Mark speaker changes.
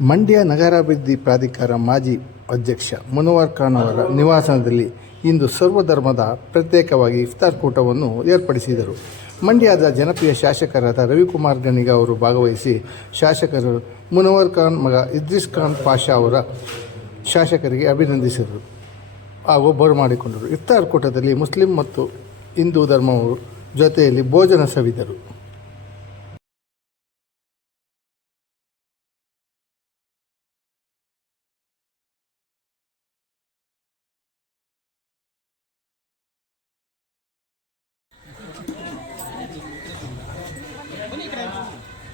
Speaker 1: ಮಂಡ್ಯ ನಗರಾಭಿವೃದ್ಧಿ ಪ್ರಾಧಿಕಾರ ಮಾಜಿ ಅಧ್ಯಕ್ಷ ಮುನವರ್ ಖಾನ್ ಅವರ ನಿವಾಸದಲ್ಲಿ ಇಂದು ಸರ್ವಧರ್ಮದ ಪ್ರತ್ಯೇಕವಾಗಿ ಇಫ್ತಾರ್ ಕೂಟವನ್ನು ಏರ್ಪಡಿಸಿದರು. ಮಂಡ್ಯದ ಜನಪ್ರಿಯ ಶಾಸಕರಾದ ರವಿಕುಮಾರ್ ಗಣಿಗ ಅವರು ಭಾಗವಹಿಸಿ ಶಾಸಕರು ಮುನವರ್ ಖಾನ್ ಮಗ ಇದ್ರಿಸ್ ಖಾನ್ ಪಾಷಾ ಅವರ ಶಾಸಕರಿಗೆ ಅಭಿನಂದಿಸಿದರು. ಹಾಗೂ ಬರಮಾಡಿಕೊಂಡರು ಇಫ್ತಾರ್ ಕೂಟದಲ್ಲಿ ಮುಸ್ಲಿಂ ಮತ್ತು ಹಿಂದೂ ಧರ್ಮವರು ಜೊತೆಯಲ್ಲಿ ಭೋಜನ ಸವಿದರು.